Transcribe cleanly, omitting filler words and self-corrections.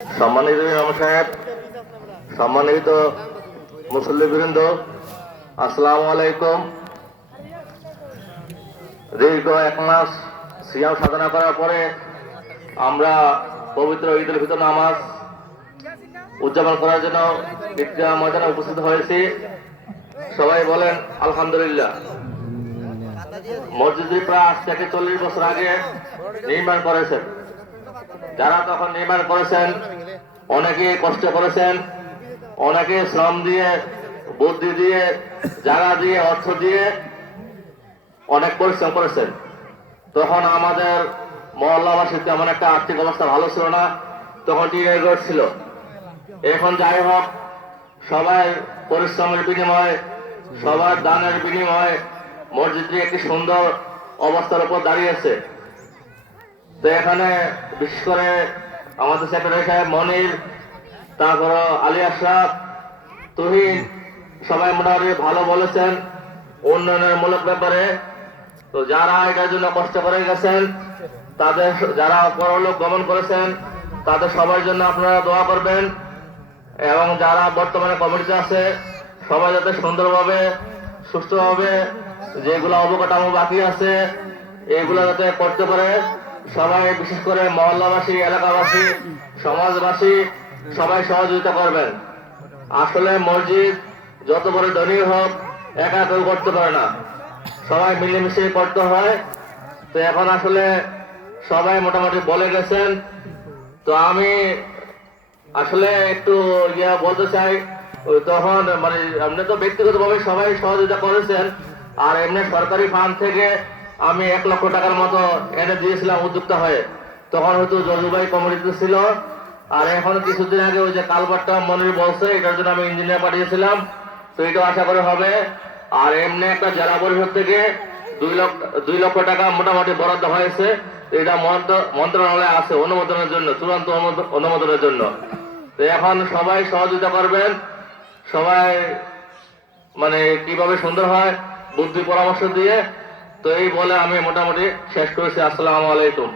সম্মানিত ইমাম সাহেব, সম্মানিত মুসল্লিবৃন্দ, আসসালামু আলাইকুম। দীর্ঘ 1 মাস সিয়াম সাধনা করার পরে আমরা পবিত্র ঈদ উল ফিতর নামাজ উদযাপন করার জন্য ঈদগাহ ময়দানে উপস্থিত হয়েছি। সবাই বলেন আলহামদুলিল্লাহ। মসজিদটি প্রায় আজ থেকে 40 বছর আগে নির্মাণ করেছেন। যারা তখন নির্মাণ করেছেন অনেকে কষ্ট করেছেন, অনেকে শ্রম দিয়ে, বুদ্ধি দিয়ে, জায়গা দিয়ে, অর্থ দিয়ে অনেক পরিশ্রম করেছেন। তখন আমাদের মহল্লাবাসীর তেমন একটা আর্থিক অবস্থা ভালো ছিল না, তখন টিনের রোড ছিল। এখন যাই হোক, সবাই পরিশ্রমের বিনিময়ে, সবার দানের বিনিময়ে মসজিদটি একটি সুন্দর অবস্থার উপর দাঁড়িয়েছে। তো এখানে বিশেষ করে আমাদের সেক্রেটারি সাহেব মনির, তারপর আলী আশরাফ, তুহিন, সবাই মোটামুটি ভালো বলেছেন উন্নয়নের মূলক ব্যাপারে। তো যারা এটার জন্য কষ্ট করে গেছেন, তাদের, যারা পরলোক গমন করেছেন, তাদের সবার জন্য আপনারা দোয়া করবেন। এবং যারা বর্তমানে কমিটিতে আছে, সবাই যাতে সুন্দরভাবে, সুষ্ঠুভাবে যেগুলো অবকাঠামো বাকি আছে এগুলো যাতে করতে পারে। সবাই, বিশেষ করে মহল্লাবাসী, এলাকাবাসী, সমাজবাসী সবাই সহযোগিতা করবেন। আসলে মসজিদ যত বড় ধনী হোক, একা কেউ করতে পারে না, সবাই মিলেমিশে করতে হয়। তো এখন আসলে সবাই মোটামুটি বলে গেছেন। তো আমি আসলে একটু বলতে চাই, তখন মানে আপনি তো ব্যক্তিগতভাবে সবাই সহযোগিতা করেছেন, আর এমনি সরকারি ফান্ড থেকে আমি 1 লক্ষ টাকার মতো এনে দিয়েছিলাম উদ্যোক্তা হয়ে। তখন হয়তো জজুভাই কমিটিতে ছিল। আর এখন কিছুদিন আগে ওই যে কালভারটা মনির বলছে, এটার জন্য আমি ইঞ্জিনিয়ার পাঠিয়েছিলাম। তো এটা আশা করে হবে। আর এমনি একটা জেলা পরিষদ থেকে 2 লক্ষ টাকা মোটামুটি বরাদ্দ হয়েছে। এটা মন্ত্রণালয়ে আছে অনুমোদনের জন্য, চূড়ান্ত অনুমোদনের জন্য। তো এখন সবাই সহযোগিতা করবেন, সবাই মানে কিভাবে সুন্দর হয় বুদ্ধি পরামর্শ দিয়ে। তো এই বলে আমি মোটামুটি শেষ করেছি। আসসালামু আলাইকুম।